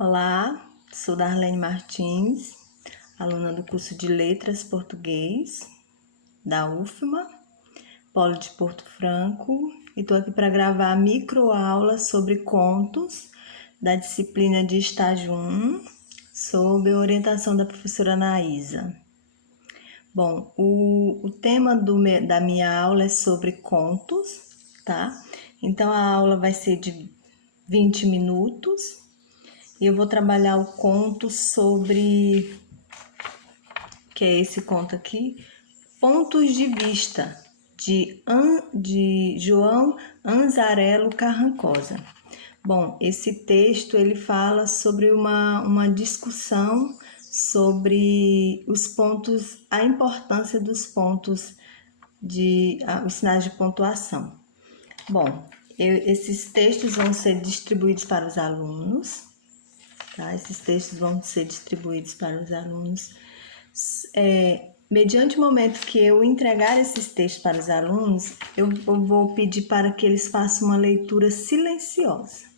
Olá, sou Darlene Martins, aluna do curso de Letras Português da UFMA, Polo de Porto Franco, e estou aqui para gravar a microaula sobre contos da disciplina de estágio 1, sob a orientação da professora Anaísa. Bom, o tema da minha aula é sobre contos, tá? Então a aula vai ser de 20 minutos. E eu vou trabalhar o conto sobre, que é esse conto aqui, Pontos de Vista, de João Anzarello Carrancosa. Bom, esse texto ele fala sobre uma discussão sobre os pontos, a importância dos pontos os sinais de pontuação. Bom, esses textos vão ser distribuídos para os alunos. Tá? Esses textos vão ser distribuídos para os alunos. Mediante o momento que eu entregar esses textos para os alunos, eu vou pedir para que eles façam uma leitura silenciosa.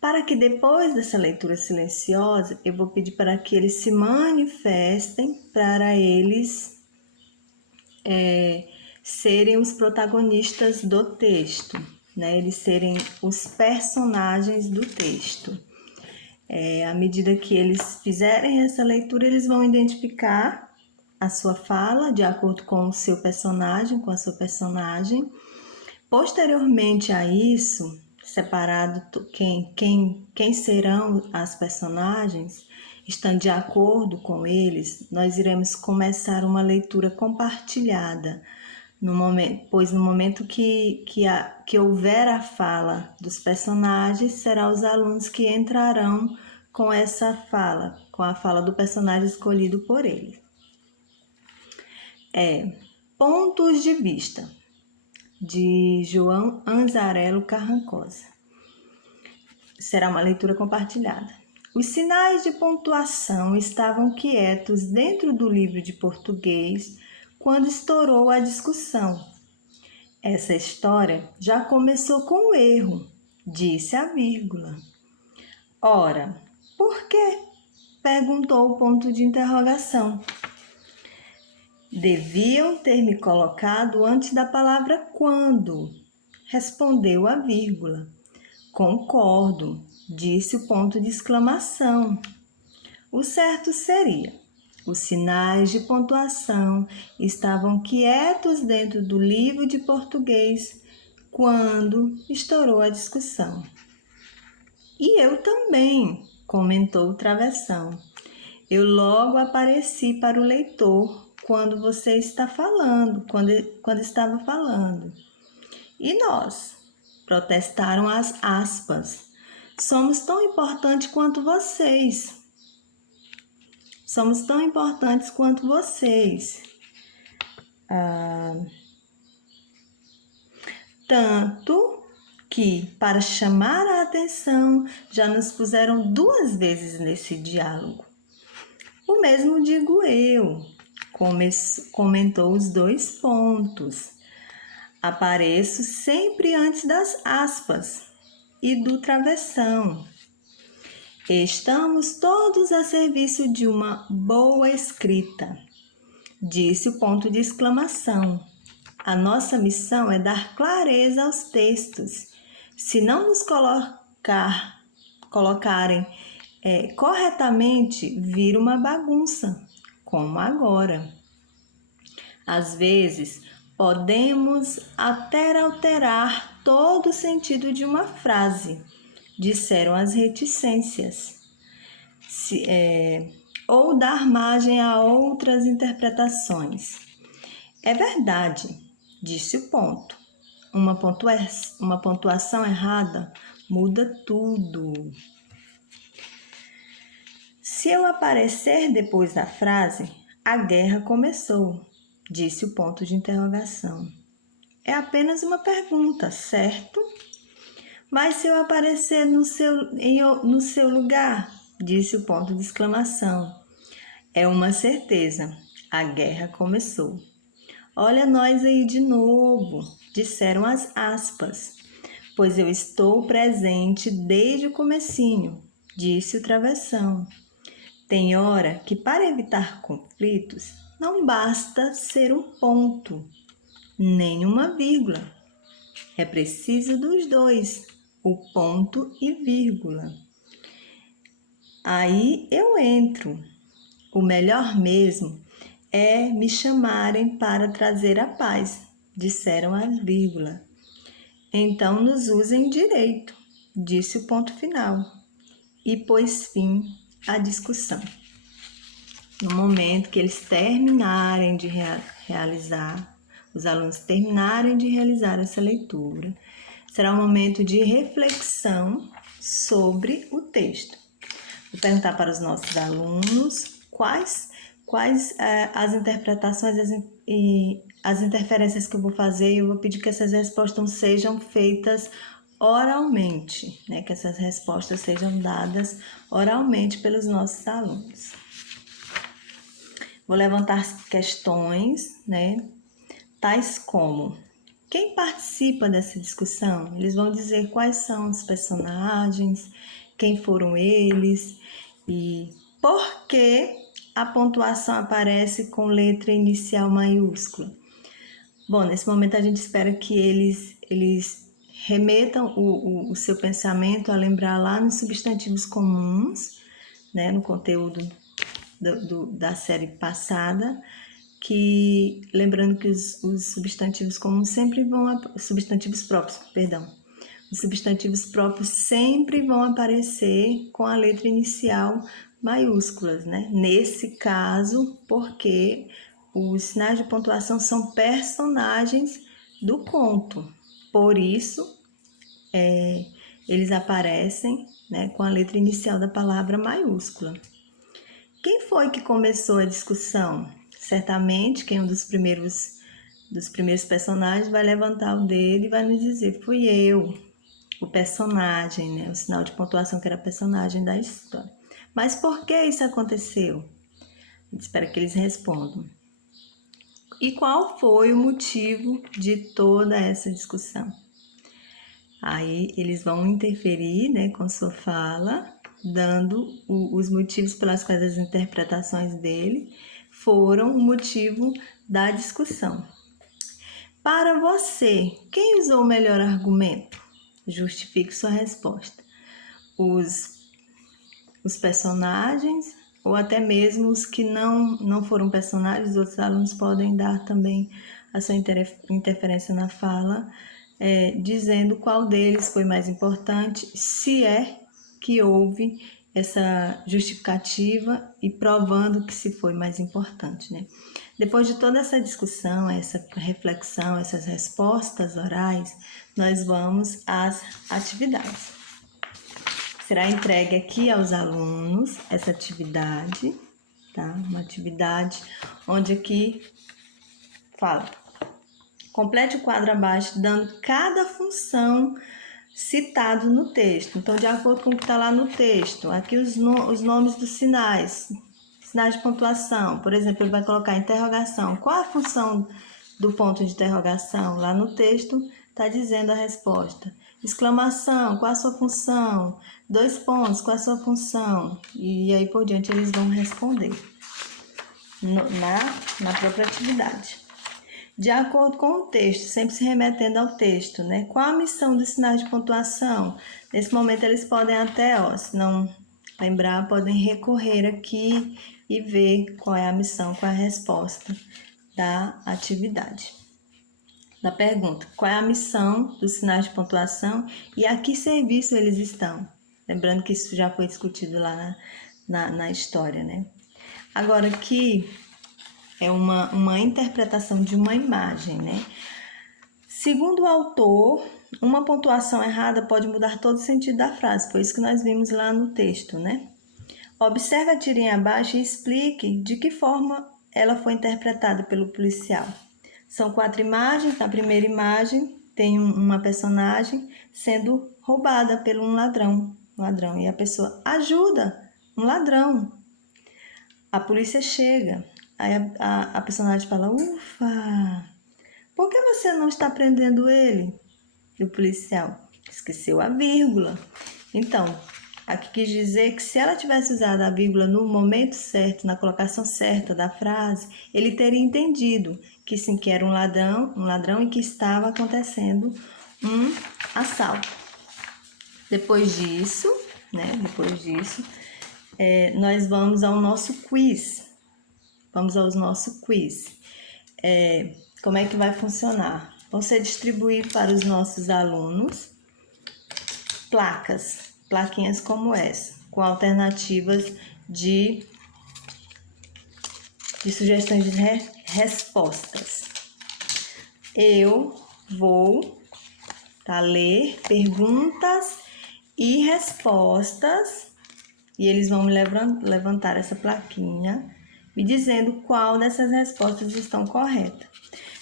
Para que depois dessa leitura silenciosa, eu vou pedir para que eles se manifestem, para eles serem os protagonistas do texto, né? Eles serem os personagens do texto. À medida que eles fizerem essa leitura, eles vão identificar a sua fala de acordo com o seu personagem, com a sua personagem. Posteriormente a isso, separado quem serão as personagens, estando de acordo com eles, nós iremos começar uma leitura compartilhada. Pois no momento que houver a fala dos personagens, serão os alunos que entrarão com essa fala, com a fala do personagem escolhido por ele. Pontos de Vista, de João Anzarello Carrancosa. Será uma leitura compartilhada. Os sinais de pontuação estavam quietos dentro do livro de português quando estourou a discussão. Essa história já começou com o erro, disse a vírgula. Ora, por quê? Perguntou o ponto de interrogação. Deviam ter me colocado antes da palavra quando, respondeu a vírgula. Concordo, disse o ponto de exclamação. O certo seria: os sinais de pontuação estavam quietos dentro do livro de português quando estourou a discussão. E eu também, comentou o Travessão. Eu logo apareci para o leitor quando você está falando, quando estava falando. E nós? Protestaram as aspas. Somos tão importantes quanto vocês. Somos tão importantes quanto vocês. Tanto que, para chamar a atenção, já nos puseram 2 vezes nesse diálogo. O mesmo digo eu, comentou os 2 pontos. Apareço sempre antes das aspas e do travessão. Estamos todos a serviço de uma boa escrita, disse o ponto de exclamação. A nossa missão é dar clareza aos textos. Se não nos colocarem corretamente, vira uma bagunça, como agora. Às vezes, podemos até alterar todo o sentido de uma frase, disseram as reticências, ou dar margem a outras interpretações. É verdade, disse o ponto. Uma pontuação errada muda tudo. Se eu aparecer depois da frase, a guerra começou, disse o ponto de interrogação. É apenas uma pergunta, certo? Mas se eu aparecer no seu lugar, disse o ponto de exclamação. É uma certeza, a guerra começou. Olha nós aí de novo, disseram as aspas, pois eu estou presente desde o comecinho. disse o travessão. Tem hora que, para evitar conflitos, não basta ser um ponto, nem uma vírgula. É preciso dos dois, o ponto e vírgula. Aí eu entro. O melhor mesmo é me chamarem para trazer a paz, disseram a vírgula. Então nos usem direito, disse o ponto final, e pôs fim à discussão. No momento que eles terminarem de realizar, os alunos terminarem de realizar essa leitura, será um momento de reflexão sobre o texto. Vou perguntar para os nossos alunos quais as interpretações e as interferências que eu vou fazer, e eu vou pedir que essas respostas sejam feitas oralmente, né? Que essas respostas sejam dadas oralmente pelos nossos alunos. Vou levantar questões, né? Tais como: quem participa dessa discussão? Eles vão dizer quais são os personagens, quem foram eles e por que a pontuação aparece com letra inicial maiúscula. Bom, nesse momento a gente espera que eles remetam o seu pensamento a lembrar lá nos substantivos comuns, né, no conteúdo da série passada, que lembrando que os substantivos comuns sempre vão, substantivos próprios, perdão, os substantivos próprios sempre vão aparecer com a letra inicial maiúsculas, né? Nesse caso, porque os sinais de pontuação são personagens do conto, por isso eles aparecem, né, com a letra inicial da palavra maiúscula. Quem foi que começou a discussão? Certamente, quem é um dos primeiros personagens vai levantar o dedo e vai nos dizer: fui eu, o personagem, né? O sinal de pontuação que era personagem da história. Mas por que isso aconteceu? A gente espera que eles respondam. E qual foi o motivo de toda essa discussão? Aí eles vão interferir, né, com sua fala, dando os motivos pelas quais as interpretações dele foram o motivo da discussão. Para você, quem usou o melhor argumento? Justifique sua resposta. Os personagens, ou até mesmo os que não foram personagens, os outros alunos podem dar também a sua interferência na fala, dizendo qual deles foi mais importante, se é que houve essa justificativa e provando que se foi mais importante, né? Depois de toda essa discussão, essa reflexão, essas respostas orais, nós vamos às atividades. Será entregue aqui aos alunos essa atividade, tá? Uma atividade onde aqui fala: complete o quadro abaixo, dando cada função citado no texto. Então, de acordo com o que está lá no texto, aqui os nomes dos sinais de pontuação. Por exemplo, ele vai colocar interrogação. Qual a função do ponto de interrogação? Lá no texto está dizendo a resposta. Exclamação, qual a sua função? 2 pontos, qual a sua função? E aí por diante eles vão responder na própria atividade. De acordo com o texto, sempre se remetendo ao texto, né? Qual a missão dos sinais de pontuação? Nesse momento eles podem até, se não lembrar, podem recorrer aqui e ver qual é a missão, qual é a resposta da atividade. Da pergunta: qual é a missão dos sinais de pontuação e a que serviço eles estão? Lembrando que isso já foi discutido lá na história, né? Agora aqui é uma interpretação de uma imagem, né? Segundo o autor, uma pontuação errada pode mudar todo o sentido da frase, foi isso que nós vimos lá no texto, né? Observe a tirinha abaixo e explique de que forma ela foi interpretada pelo policial. São 4 imagens. Na primeira imagem tem uma personagem sendo roubada por um ladrão. E a pessoa ajuda um ladrão. A polícia chega. Aí a personagem fala: ufa, por que você não está prendendo ele? E o policial: esqueceu a vírgula. Então, Aqui quis dizer que se ela tivesse usado a vírgula no momento certo, na colocação certa da frase, ele teria entendido que sim, que era um ladrão e que estava acontecendo um assalto. Depois disso, nós vamos ao nosso quiz. Vamos ao nosso quiz. Como é que vai funcionar? Vão ser distribuídos para os nossos alunos plaquinhas como essa, com alternativas de sugestões de respostas. Eu vou ler perguntas e respostas e eles vão levantar essa plaquinha me dizendo qual dessas respostas estão corretas.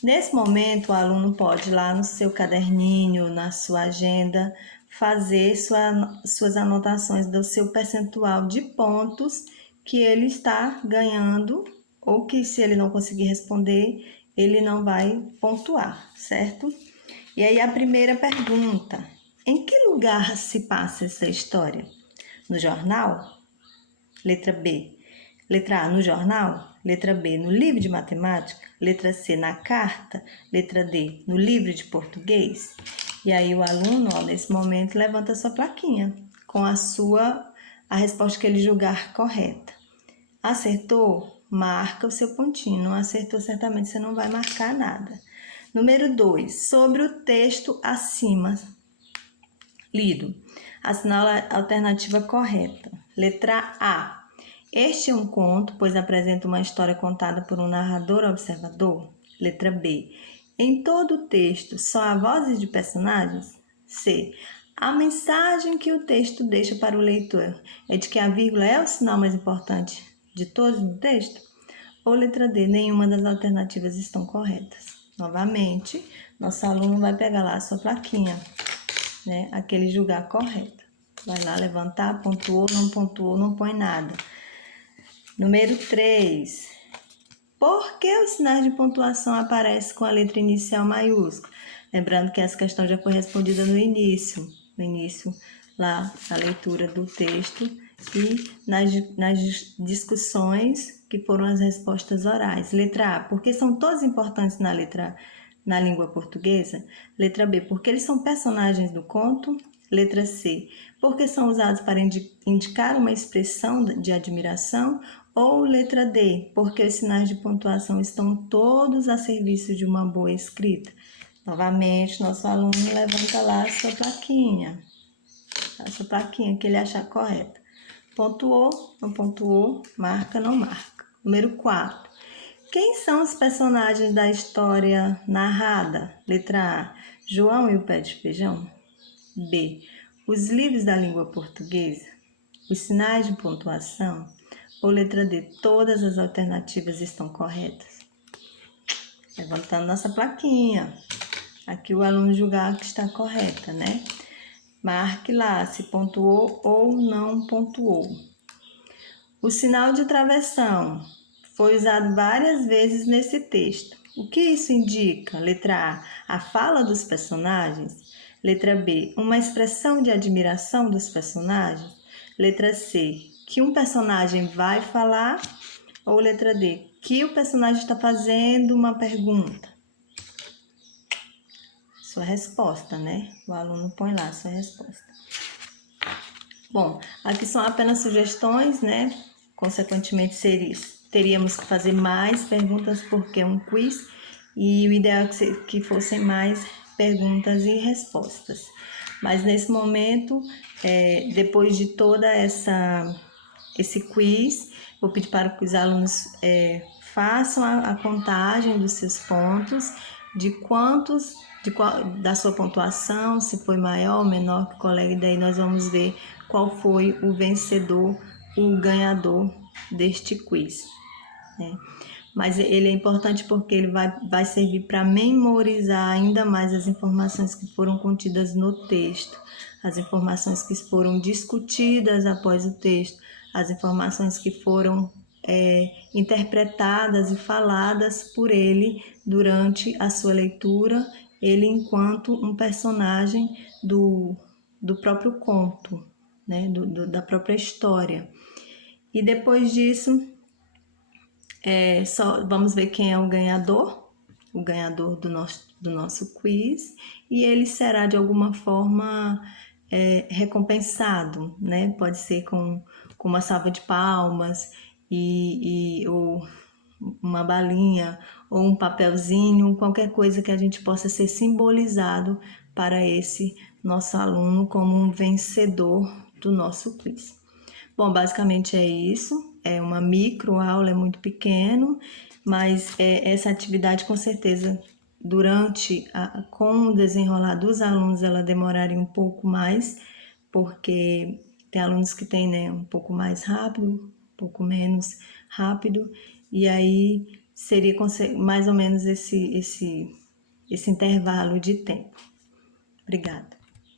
Nesse momento, o aluno pode ir lá no seu caderninho, na sua agenda, fazer suas anotações do seu percentual de pontos que ele está ganhando, ou que se ele não conseguir responder, ele não vai pontuar, certo? E aí a primeira pergunta: em que lugar se passa essa história? No jornal? Letra B. Letra A, no jornal. Letra B, no livro de matemática. Letra C, na carta. Letra D, no livro de português. E aí o aluno, nesse momento, levanta a sua plaquinha com a resposta que ele julgar correta. Acertou? Marca o seu pontinho. Não acertou, certamente você não vai marcar nada. Número 2, sobre o texto acima lido. Assinala a alternativa correta. Letra A. Este é um conto, pois apresenta uma história contada por um narrador observador. Letra B. Em todo o texto só há vozes de personagens. C. A mensagem que o texto deixa para o leitor é de que a vírgula é o sinal mais importante de todos no texto? Ou letra D. Nenhuma das alternativas estão corretas. Novamente, nosso aluno vai pegar lá a sua plaquinha, aquele julgar correto. Vai lá levantar, pontuou, não põe nada. Número 3. Por que os sinais de pontuação aparecem com a letra inicial maiúscula? Lembrando que essa questão já foi respondida no início lá na leitura do texto e nas discussões que foram as respostas orais. Letra A, porque são todos importantes na língua portuguesa. Letra B, porque eles são personagens do conto. Letra C, porque são usados para indicar uma expressão de admiração. Ou letra D, porque os sinais de pontuação estão todos a serviço de uma boa escrita. Novamente, nosso aluno levanta lá a sua plaquinha que ele achar correta. Pontuou, não pontuou, marca, não marca. Número 4. Quem são os personagens da história narrada? Letra A, João e o Pé de Feijão. B, os livros da língua portuguesa. Os sinais de pontuação. Ou letra D, todas as alternativas estão corretas? Levantando nossa plaquinha. Aqui o aluno julgar que está correta, Marque lá se pontuou ou não pontuou. O sinal de travessão foi usado várias vezes nesse texto. O que isso indica? Letra A, a fala dos personagens. Letra B, uma expressão de admiração dos personagens. Letra C, que um personagem vai falar. Ou letra D, que o personagem está fazendo uma pergunta. Sua resposta, O aluno põe lá a sua resposta. Bom, aqui são apenas sugestões, Consequentemente, teríamos que fazer mais perguntas porque é um quiz e o ideal é que fossem mais perguntas e respostas. Mas nesse momento, depois de toda esse quiz, vou pedir para que os alunos façam a contagem dos seus pontos, da sua pontuação, se foi maior ou menor que o colega, e daí nós vamos ver qual foi o vencedor, o ganhador deste quiz. Mas ele é importante porque ele vai servir para memorizar ainda mais as informações que foram contidas no texto, as informações que foram discutidas após o texto, as informações que foram interpretadas e faladas por ele durante a sua leitura, ele enquanto um personagem do próprio conto, né, da própria história. E depois disso, só vamos ver quem é o ganhador do nosso quiz, e ele será de alguma forma recompensado, né? Pode ser com uma salva de palmas ou uma balinha ou um papelzinho, qualquer coisa que a gente possa ser simbolizado para esse nosso aluno como um vencedor do nosso quiz. Bom, basicamente é isso. É uma micro aula, é muito pequeno, mas essa atividade com certeza com o desenrolar dos alunos ela demoraria um pouco mais, porque tem alunos que têm, né, um pouco mais rápido, um pouco menos rápido, e aí seria mais ou menos esse intervalo de tempo. Obrigada.